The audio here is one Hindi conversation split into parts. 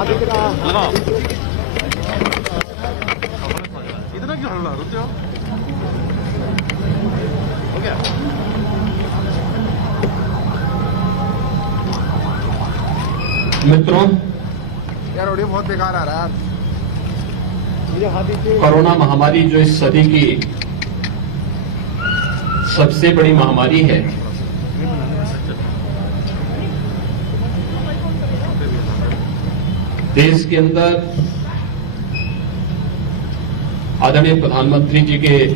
इतना क्यों हल्ला रुक जाओ हो गया मित्रों, यार ऑडियो बहुत बेकार आ रहा है कोरोना महामारी जो इस सदी की सबसे बड़ी महामारी है, देश के अंदर आदरणीय प्रधानमंत्री जी के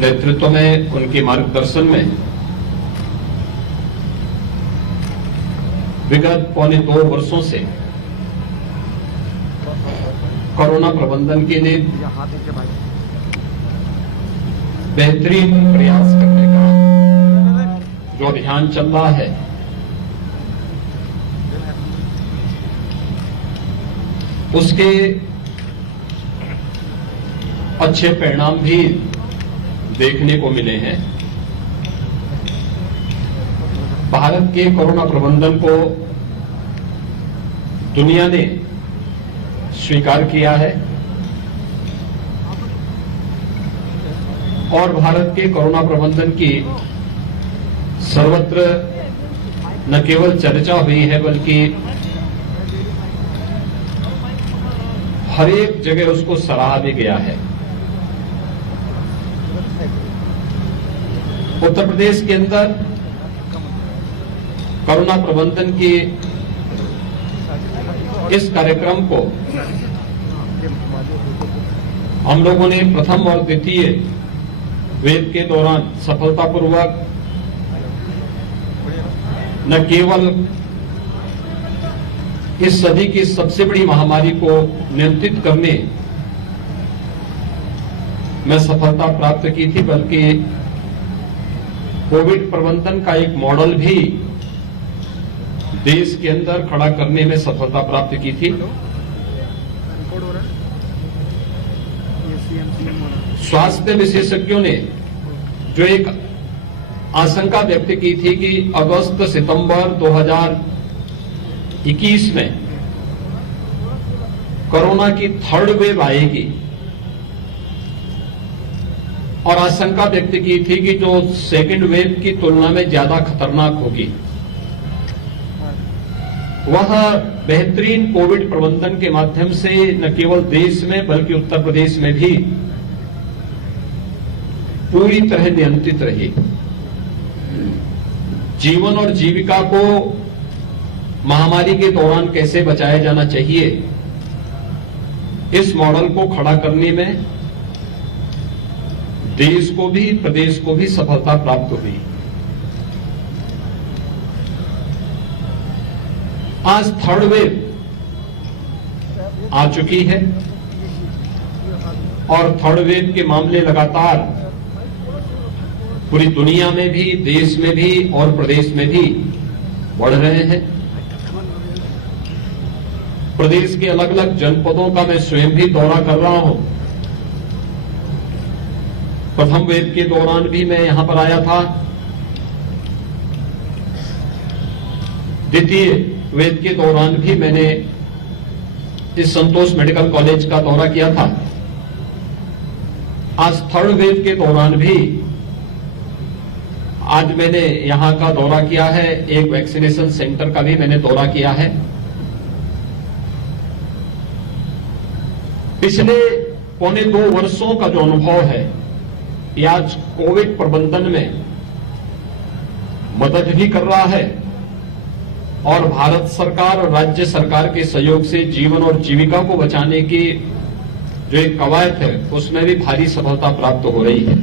नेतृत्व में, उनके मार्गदर्शन में विगत पौने 2 वर्षों से कोरोना प्रबंधन के लिए बेहतरीन प्रयास करने का जो अभियान चल रहा है, उसके अच्छे परिणाम भी देखने को मिले हैं। भारत के कोरोना प्रबंधन को दुनिया ने स्वीकार किया है और भारत के कोरोना प्रबंधन की सर्वत्र न केवल चर्चा हुई है, बल्कि हर एक जगह उसको सराहा भी गया है। उत्तर प्रदेश के अंदर कोरोना प्रबंधन की इस कार्यक्रम को हम लोगों ने प्रथम और द्वितीय वेव के दौरान सफलतापूर्वक न केवल इस सदी की सबसे बड़ी महामारी को नियंत्रित करने में सफलता प्राप्त की थी, बल्कि कोविड प्रबंधन का एक मॉडल भी देश के अंदर खड़ा करने में सफलता प्राप्त की थी। स्वास्थ्य विशेषज्ञों ने जो एक आशंका व्यक्त की थी कि अगस्त सितंबर 2021 में कोरोना की 3rd वेव आएगी, और आशंका व्यक्त की थी कि जो 2nd वेव की तुलना में ज्यादा खतरनाक होगी, वह बेहतरीन कोविड प्रबंधन के माध्यम से न केवल देश में बल्कि उत्तर प्रदेश में भी पूरी तरह नियंत्रित रही। जीवन और जीविका को महामारी के दौरान कैसे बचाया जाना चाहिए, इस मॉडल को खड़ा करने में देश को भी, प्रदेश को भी सफलता प्राप्त हुई। आज 3rd वेव आ चुकी है और 3rd वेव के मामले लगातार पूरी दुनिया में भी, देश में भी और प्रदेश में भी बढ़ रहे हैं। प्रदेश के अलग अलग जनपदों का मैं स्वयं भी दौरा कर रहा हूं। प्रथम वेव के दौरान भी मैं यहां पर आया था, द्वितीय वेव के दौरान भी मैंने इस संतोष मेडिकल कॉलेज का दौरा किया था। आज 3rd वेव के दौरान भी आज मैंने यहां का दौरा किया है, एक वैक्सीनेशन सेंटर का भी मैंने दौरा किया है। पिछले पौने 2 वर्षों का जो अनुभव है, ये आज कोविड प्रबंधन में मदद भी कर रहा है और भारत सरकार और राज्य सरकार के सहयोग से जीवन और जीविका को बचाने की जो एक कवायद है, उसमें भी भारी सफलता प्राप्त हो रही है।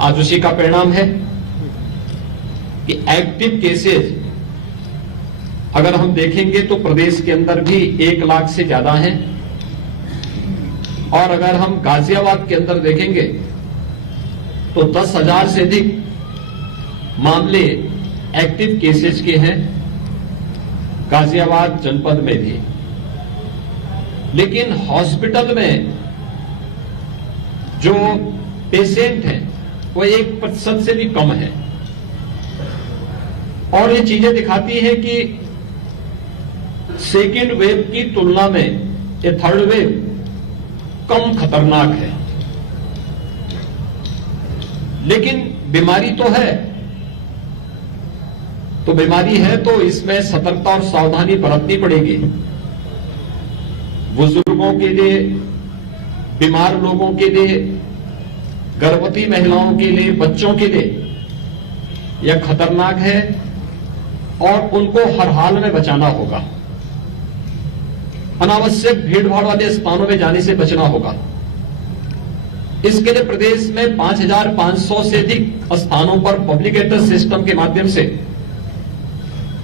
आज उसी का परिणाम है कि एक्टिव केसेस अगर हम देखेंगे तो प्रदेश के अंदर भी 1 लाख से ज्यादा हैं, और अगर हम गाजियाबाद के अंदर देखेंगे तो 10,000 से अधिक मामले एक्टिव केसेस के हैं गाजियाबाद जनपद में भी। लेकिन हॉस्पिटल में जो पेशेंट हैं वो 1% से भी कम है, और ये चीजें दिखाती है कि सेकेंड वेव की तुलना में ये थर्ड वेव कम खतरनाक है। लेकिन बीमारी तो है, तो बीमारी है तो इसमें सतर्कता और सावधानी बरतनी पड़ेगी। बुजुर्गों के लिए, बीमार लोगों के लिए, गर्भवती महिलाओं के लिए, बच्चों के लिए यह खतरनाक है और उनको हर हाल में बचाना होगा। अनावश्यक भीड़भाड़ वाले स्थानों में जाने से बचना होगा। इसके लिए प्रदेश में 5,500 से अधिक स्थानों पर पब्लिक एड्रेस सिस्टम के माध्यम से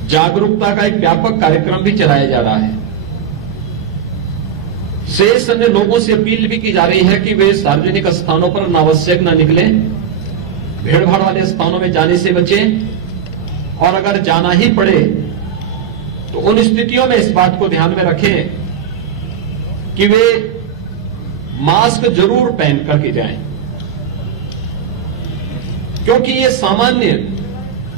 जागरूकता का एक व्यापक कार्यक्रम भी चलाया जा रहा है। शेष अन्य लोगों से अपील भी की जा रही है कि वे सार्वजनिक स्थानों पर अनावश्यक न निकलें, भीड़भाड़ वाले स्थानों में जाने से बचें और अगर जाना ही पड़े तो उन स्थितियों में इस बात को ध्यान में रखें कि वे मास्क जरूर पहन करके जाएं, क्योंकि ये सामान्य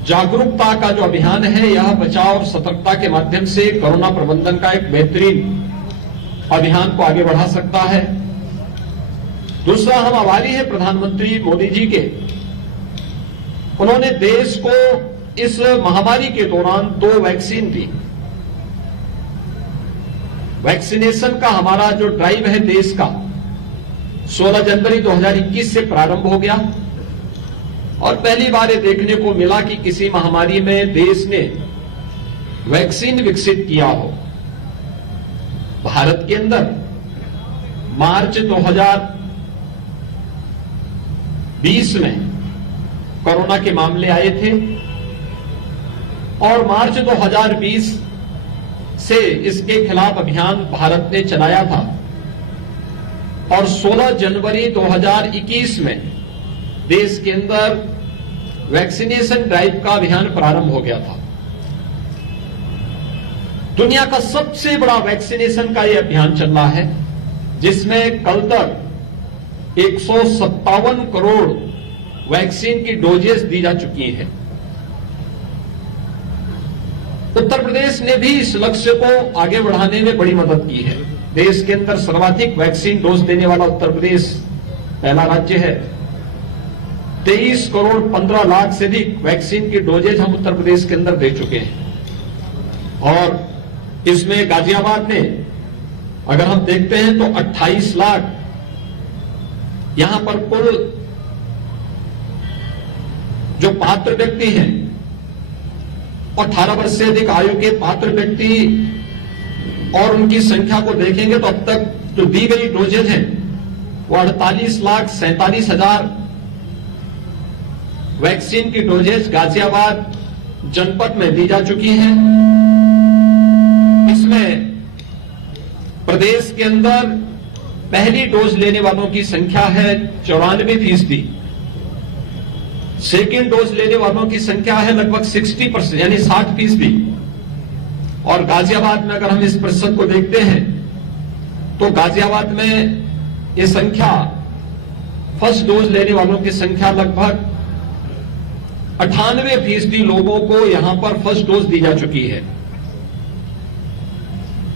जागरूकता का जो अभियान है यह बचाव और सतर्कता के माध्यम से कोरोना प्रबंधन का एक बेहतरीन अभियान को आगे बढ़ा सकता है। दूसरा, हम आभारी हैं प्रधानमंत्री मोदी जी के। उन्होंने देश को इस महामारी के दौरान 2 वैक्सीन दी। वैक्सीनेशन का हमारा जो ड्राइव है देश का 16 जनवरी 2021 से प्रारंभ हो गया और पहली बार ये देखने को मिला कि किसी महामारी में देश ने वैक्सीन विकसित किया हो। भारत के अंदर मार्च 2020 में कोरोना के मामले आए थे और मार्च 2020 से इसके खिलाफ अभियान भारत ने चलाया था और 16 जनवरी 2021 में देश के अंदर वैक्सीनेशन ड्राइव का अभियान प्रारंभ हो गया था। दुनिया का सबसे बड़ा वैक्सीनेशन का यह अभियान चल रहा है, जिसमें कल तक 157 करोड़ वैक्सीन की डोजेस दी जा चुकी हैं। उत्तर प्रदेश ने भी इस लक्ष्य को आगे बढ़ाने में बड़ी मदद की है। देश के अंदर सर्वाधिक वैक्सीन डोज देने वाला उत्तर प्रदेश पहला राज्य है। 23 करोड़ 15 लाख से अधिक वैक्सीन की डोजेज हम उत्तर प्रदेश के अंदर दे चुके हैं और इसमें गाजियाबाद ने अगर हम देखते हैं तो 28 लाख यहां पर कुल जो पात्र व्यक्ति हैं 18 वर्ष से अधिक आयु के पात्र व्यक्ति और उनकी संख्या को देखेंगे तो अब तक जो दी गई डोजेज हैं वो 48,47,000 वैक्सीन की डोजेज गाजियाबाद जनपद में दी जा चुकी हैं। इसमें प्रदेश के अंदर पहली डोज लेने वालों की संख्या है 94%, सेकेंड डोज लेने वालों की संख्या है लगभग 60% यानी 60%। और गाजियाबाद में अगर हम इस प्रतिशत को देखते हैं तो गाजियाबाद में ये संख्या फर्स्ट डोज लेने वालों की संख्या लगभग 98% लोगों को यहां पर फर्स्ट डोज दी जा चुकी है।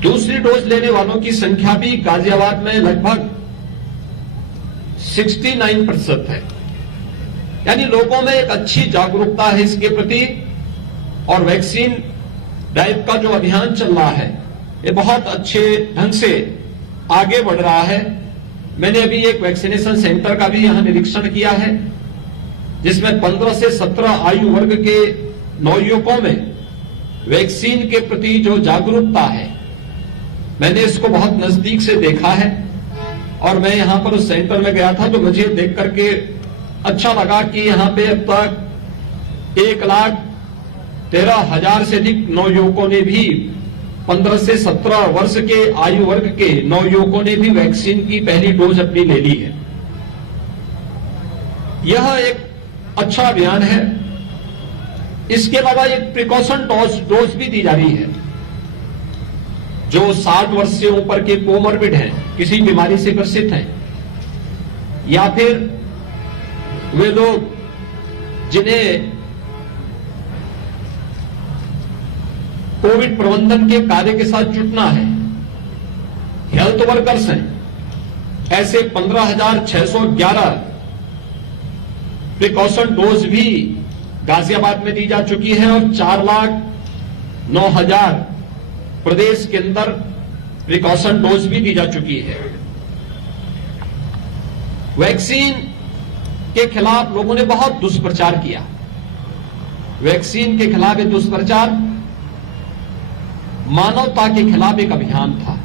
दूसरी डोज लेने वालों की संख्या भी गाजियाबाद में लगभग 69% है, यानी लोगों में एक अच्छी जागरूकता है इसके प्रति और वैक्सीन ड्राइव का जो अभियान चल रहा है ये बहुत अच्छे ढंग से आगे बढ़ रहा है। मैंने अभी एक वैक्सीनेशन सेंटर का भी यहां निरीक्षण किया है जिसमें 15 से 17 आयु वर्ग के नवयुवकों में वैक्सीन के प्रति जो जागरूकता है मैंने इसको बहुत नजदीक से देखा है और मैं यहां पर उस सेंटर में गया था तो मुझे देख करके अच्छा लगा कि यहां पे अब तक 1,13,000 से अधिक नवयुवकों ने भी 15 से 17 वर्ष के आयु वर्ग के नवयुवकों ने भी वैक्सीन की पहली डोज अपनी ले ली है। यह एक अच्छा अभियान है। इसके अलावा एक प्रिकॉशन डोज भी दी जा रही है। जो 60 वर्ष से ऊपर के कोमॉर्बिड हैं, किसी बीमारी से ग्रसित हैं, या फिर वे लोग जिन्हें कोविड प्रबंधन के कार्य के साथ जुटना है। हेल्थ वर्कर्स हैं, ऐसे 15,611 प्रिकॉशन डोज भी गाजियाबाद में दी जा चुकी है और 4,09,000 प्रदेश के अंदर प्रिकॉशन डोज भी दी जा चुकी है। वैक्सीन के खिलाफ लोगों ने बहुत दुष्प्रचार किया। वैक्सीन के खिलाफ ये दुष्प्रचार मानवता के खिलाफ एक अभियान था,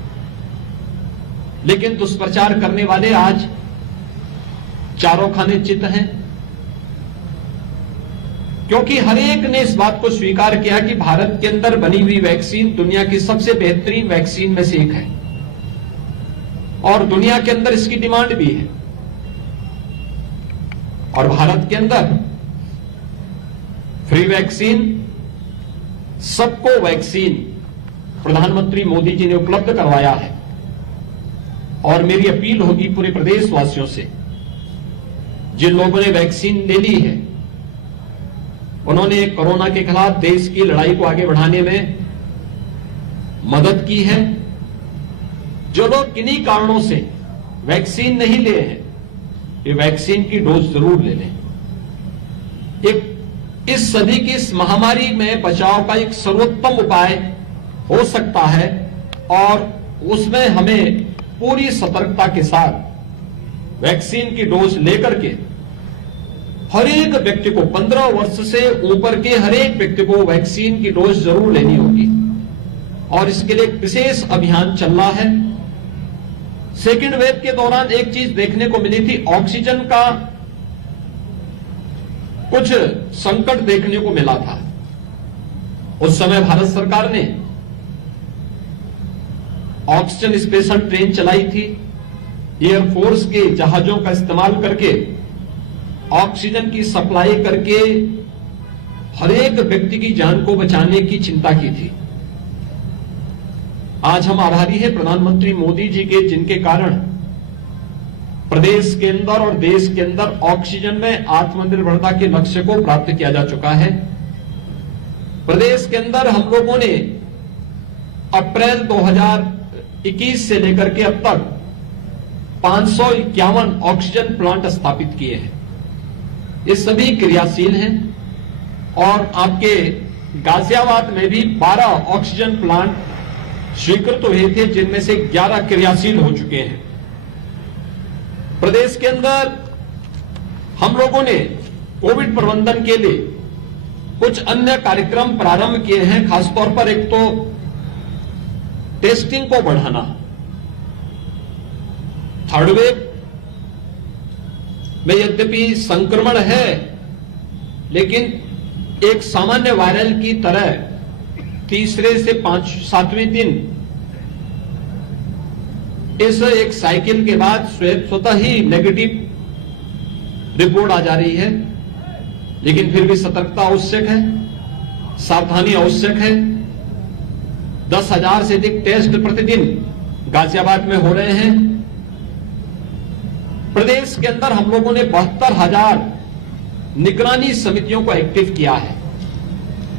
लेकिन दुष्प्रचार करने वाले आज चारों खाने चित हैं, क्योंकि हर एक ने इस बात को स्वीकार किया कि भारत के अंदर बनी हुई वैक्सीन दुनिया की सबसे बेहतरीन वैक्सीन में से एक है और दुनिया के अंदर इसकी डिमांड भी है। और भारत के अंदर फ्री वैक्सीन, सबको वैक्सीन प्रधानमंत्री मोदी जी ने उपलब्ध करवाया है। और मेरी अपील होगी पूरे प्रदेशवासियों से, जिन लोगों ने वैक्सीन ले ली है, उन्होंने कोरोना के खिलाफ देश की लड़ाई को आगे बढ़ाने में मदद की है। जो लोग किन्हीं कारणों से वैक्सीन नहीं ले हैं, ये वैक्सीन की डोज जरूर ले लें। इस सदी की इस महामारी में बचाव का एक सर्वोत्तम उपाय हो सकता है और उसमें हमें पूरी सतर्कता के साथ वैक्सीन की डोज लेकर के हर एक व्यक्ति को, 15 वर्ष से ऊपर के हर एक व्यक्ति को वैक्सीन की डोज जरूर लेनी होगी और इसके लिए एक विशेष अभियान चल रहा है। सेकेंड वेव के दौरान एक चीज देखने को मिली थी, ऑक्सीजन का कुछ संकट देखने को मिला था। उस समय भारत सरकार ने ऑक्सीजन स्पेशल ट्रेन चलाई थी, एयरफोर्स के जहाजों का इस्तेमाल करके ऑक्सीजन की सप्लाई करके हर एक व्यक्ति की जान को बचाने की चिंता की थी। आज हम आभारी हैं प्रधानमंत्री मोदी जी के, जिनके कारण प्रदेश के अंदर और देश के अंदर ऑक्सीजन में आत्मनिर्भरता के लक्ष्य को प्राप्त किया जा चुका है। प्रदेश के अंदर हम लोगों ने अप्रैल 2021 से लेकर के अब तक 551 ऑक्सीजन प्लांट स्थापित किए हैं। ये सभी क्रियाशील हैं और आपके गाजियाबाद में भी 12 ऑक्सीजन प्लांट स्वीकृत हुए थे, जिनमें से 11 क्रियाशील हो चुके हैं। प्रदेश के अंदर हम लोगों ने कोविड प्रबंधन के लिए कुछ अन्य कार्यक्रम प्रारंभ किए हैं। खासतौर पर एक तो टेस्टिंग को बढ़ाना। थर्ड वेव में यद्यपि संक्रमण है, लेकिन एक सामान्य वायरल की तरह तीसरे से 5-7वें दिन इस एक साइकिल के बाद स्वतः ही नेगेटिव रिपोर्ट आ जा रही है, लेकिन फिर भी सतर्कता आवश्यक है, सावधानी आवश्यक है। 10,000 से अधिक टेस्ट प्रतिदिन गाजियाबाद में हो रहे हैं। प्रदेश के अंदर हम लोगों ने 72,000 निगरानी समितियों को एक्टिव किया है।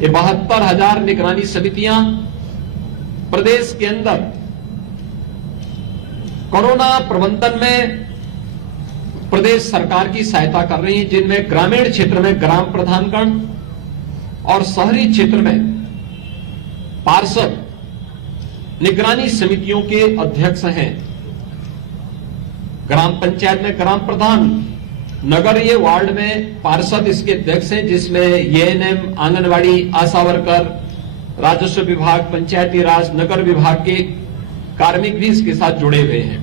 ये 72,000 निगरानी समितियां प्रदेश के अंदर कोरोना प्रबंधन में प्रदेश सरकार की सहायता कर रही है, जिनमें ग्रामीण क्षेत्र में ग्राम प्रधानगण और शहरी क्षेत्र में पार्षद निगरानी समितियों के अध्यक्ष हैं। ग्राम पंचायत में ग्राम प्रधान, नगरीय वार्ड में पार्षद इसके अध्यक्ष हैं, जिसमें एएनएम, आंगनवाड़ी, आशा वर्कर, राजस्व विभाग, पंचायती राज, नगर विभाग के कार्मिक भी इसके साथ जुड़े हुए हैं।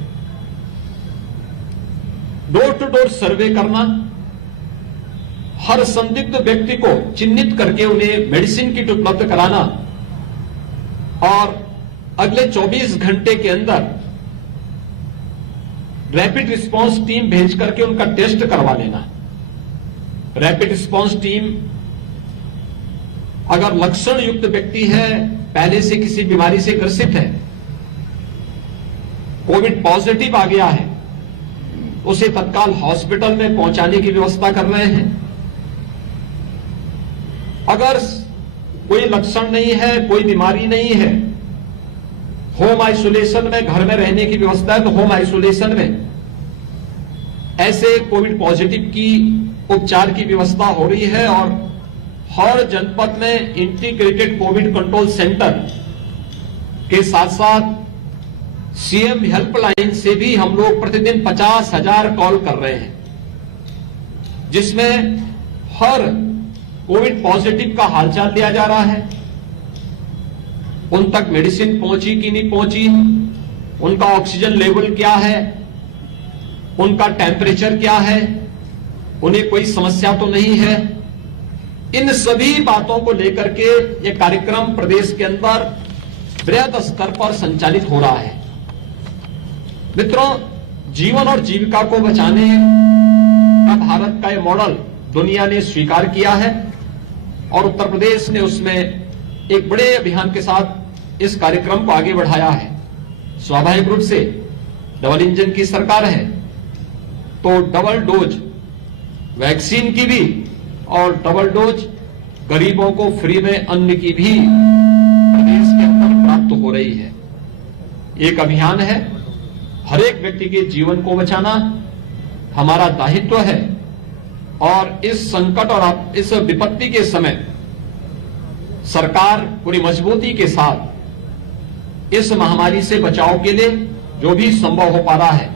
डोर टू डोर सर्वे करना, हर संदिग्ध व्यक्ति को चिन्हित करके उन्हें मेडिसिन किट उपलब्ध कराना और अगले 24 घंटे के अंदर रैपिड रिस्पांस टीम भेज करके उनका टेस्ट करवा लेना। रैपिड रिस्पांस टीम अगर लक्षण युक्त व्यक्ति है, पहले से किसी बीमारी से ग्रसित है, कोविड पॉजिटिव आ गया है, उसे तत्काल हॉस्पिटल में पहुंचाने की व्यवस्था कर रहे हैं। अगर कोई लक्षण नहीं है, कोई बीमारी नहीं है, होम आइसोलेशन में, घर में रहने की व्यवस्था है तो होम आइसोलेशन में ऐसे कोविड पॉजिटिव की उपचार की व्यवस्था हो रही है। और हर जनपद में इंटीग्रेटेड कोविड कंट्रोल सेंटर के साथ साथ सीएम हेल्पलाइन से भी हम लोग प्रतिदिन 50,000 कॉल कर रहे हैं, जिसमें हर कोविड पॉजिटिव का हालचाल लिया जा रहा है। उन तक मेडिसिन पहुंची कि नहीं पहुंची, उनका ऑक्सीजन लेवल क्या है, उनका टेम्परेचर क्या है, उन्हें कोई समस्या तो नहीं है। इन सभी बातों को लेकर के यह कार्यक्रम प्रदेश के अंदर बृहद स्तर पर संचालित हो रहा है। मित्रों, जीवन और जीविका को बचाने का भारत का यह मॉडल दुनिया ने स्वीकार किया है और उत्तर प्रदेश ने उसमें एक बड़े अभियान के साथ इस कार्यक्रम को आगे बढ़ाया है। स्वाभाविक रूप से डबल इंजन की सरकार है तो डबल डोज वैक्सीन की भी और डबल डोज गरीबों को फ्री में अन्न की भी प्रदेश के अंदर प्राप्त हो रही है। एक अभियान है, हर एक व्यक्ति के जीवन को बचाना हमारा दायित्व है और इस संकट और इस विपत्ति के समय सरकार पूरी मजबूती के साथ इस महामारी से बचाव के लिए जो भी संभव हो पा रहा है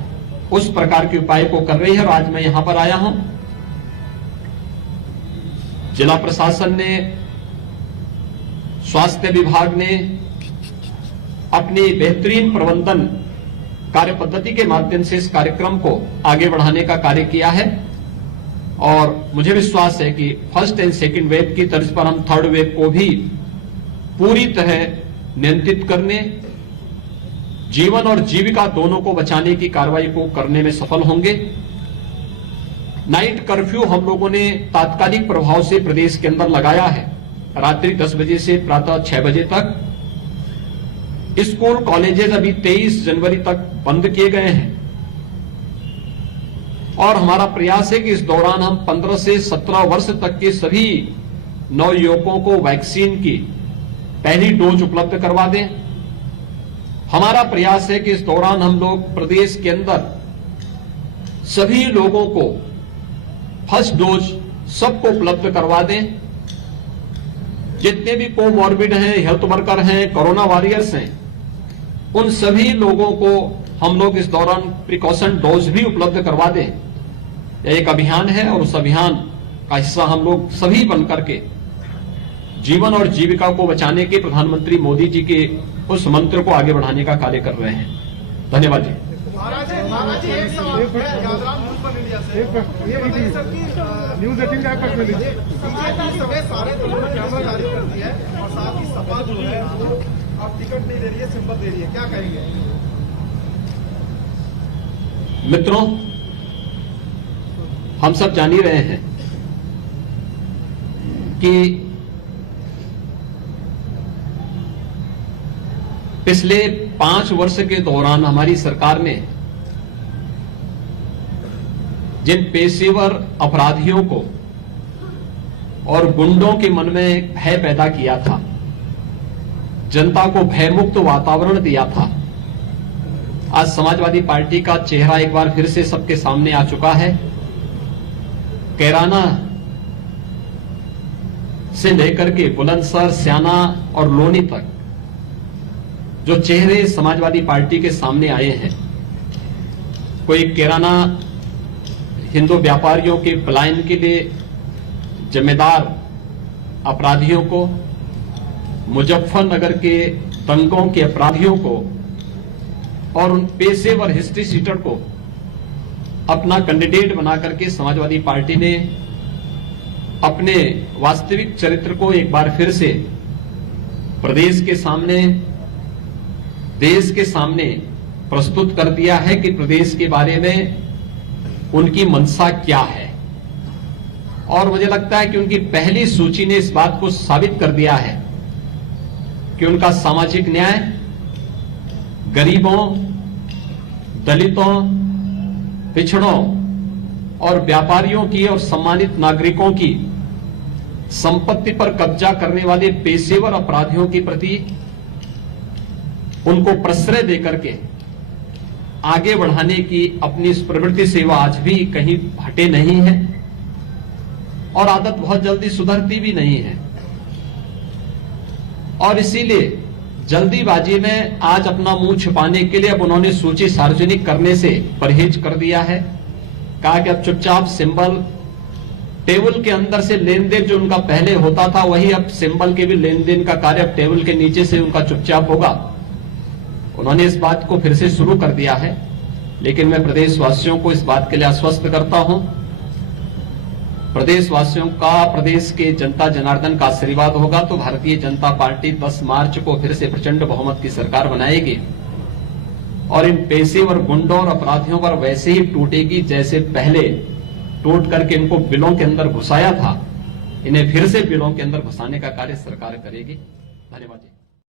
उस प्रकार के उपाय को कर रही है। और आज मैं यहां पर आया हूं, जिला प्रशासन ने, स्वास्थ्य विभाग ने अपनी बेहतरीन प्रबंधन कार्य पद्धति के माध्यम से इस कार्यक्रम को आगे बढ़ाने का कार्य किया है और मुझे विश्वास है कि फर्स्ट एंड सेकंड वेव की तर्ज पर हम थर्ड वेव को भी पूरी तरह नियंत्रित करने, जीवन और जीविका दोनों को बचाने की कार्रवाई को करने में सफल होंगे। नाइट कर्फ्यू हम लोगों ने तात्कालिक प्रभाव से प्रदेश के अंदर लगाया है। रात्रि 10 बजे से प्रातः 6 बजे तक स्कूल कॉलेजेस अभी 23 जनवरी तक बंद किए गए हैं और हमारा प्रयास है कि इस दौरान हम 15 से 17 वर्ष तक के सभी नवयुवकों को वैक्सीन की पहली डोज उपलब्ध करवा दें। हमारा प्रयास है कि इस दौरान हम लोग प्रदेश के अंदर सभी लोगों को फर्स्ट डोज सबको उपलब्ध करवा दें। जितने भी कोमॉर्बिड हैं, हेल्थ वर्कर हैं, कोरोना वॉरियर्स हैं, उन सभी लोगों को हम लोग इस दौरान प्रिकॉशन डोज भी उपलब्ध करवा दें। यह एक अभियान है और उस अभियान का हिस्सा हम लोग सभी बनकर के जीवन और जीविका को बचाने के प्रधानमंत्री मोदी जी के उस मंत्र को आगे बढ़ाने का कार्य कर रहे हैं। धन्यवाद जी। महाराज जी एक सवाल है, यादराम न्यूज पर मीडिया से ये बताइए सर कि न्यूज 18 का प्रश्न लीजिए। बीजेपी समेत सारे दलों ने कैमरा जारी कर दिया है और साथ ही सपा जो है वो अब टिकट नहीं दे रही है, सिंबल दे रही है, क्या कहेंगे? मित्रों, हम सब जान ही रहे हैं कि पिछले 5 वर्ष के दौरान हमारी सरकार ने जिन पेशेवर अपराधियों को और गुंडों के मन में भय पैदा किया था, जनता को भयमुक्त वातावरण दिया था, आज समाजवादी पार्टी का चेहरा एक बार फिर से सबके सामने आ चुका है। कैराना से लेकर के बुलंदशहर, स्याना और लोनी तक जो चेहरे समाजवादी पार्टी के सामने आए हैं, कोई कैराना हिंदू व्यापारियों के पलायन के लिए जिम्मेदार अपराधियों को, मुजफ्फरनगर के दंगों के अपराधियों को और उन पेशेवर हिस्ट्री सीटर को अपना कैंडिडेट बना करके समाजवादी पार्टी ने अपने वास्तविक चरित्र को एक बार फिर से प्रदेश के सामने, देश के सामने प्रस्तुत कर दिया है कि प्रदेश के बारे में उनकी मंशा क्या है। और मुझे लगता है कि उनकी पहली सूची ने इस बात को साबित कर दिया है कि उनका सामाजिक न्याय, गरीबों, दलितों, पिछड़ों और व्यापारियों की और सम्मानित नागरिकों की संपत्ति पर कब्जा करने वाले पेशेवर अपराधियों के प्रति उनको प्रश्रय देकर के आगे बढ़ाने की अपनी इस प्रवृत्ति से वह आज भी कहीं हटे नहीं है और आदत बहुत जल्दी सुधरती भी नहीं है। और इसीलिए जल्दीबाजी में आज अपना मुंह छिपाने के लिए अब उन्होंने सूची सार्वजनिक करने से परहेज कर दिया है। कहा कि अब चुपचाप सिंबल टेबल के अंदर से लेन देन जो उनका पहले होता था वही अब सिंबल के भी लेन देन का कार्य अब टेबल के नीचे से उनका चुपचाप होगा। उन्होंने इस बात को फिर से शुरू कर दिया है, लेकिन मैं प्रदेशवासियों को इस बात के लिए आश्वस्त करता हूं, प्रदेशवासियों का, प्रदेश के जनता जनार्दन का आशीर्वाद होगा तो भारतीय जनता पार्टी 10 मार्च को फिर से प्रचंड बहुमत की सरकार बनाएगी और इन पेशेवर गुंडों और अपराधियों पर वैसे ही टूटेगी जैसे पहले टूट करके इनको बिलों के अंदर घुसाया था। इन्हें फिर से बिलों के अंदर घुसाने का कार्य सरकार करेगी। धन्यवाद।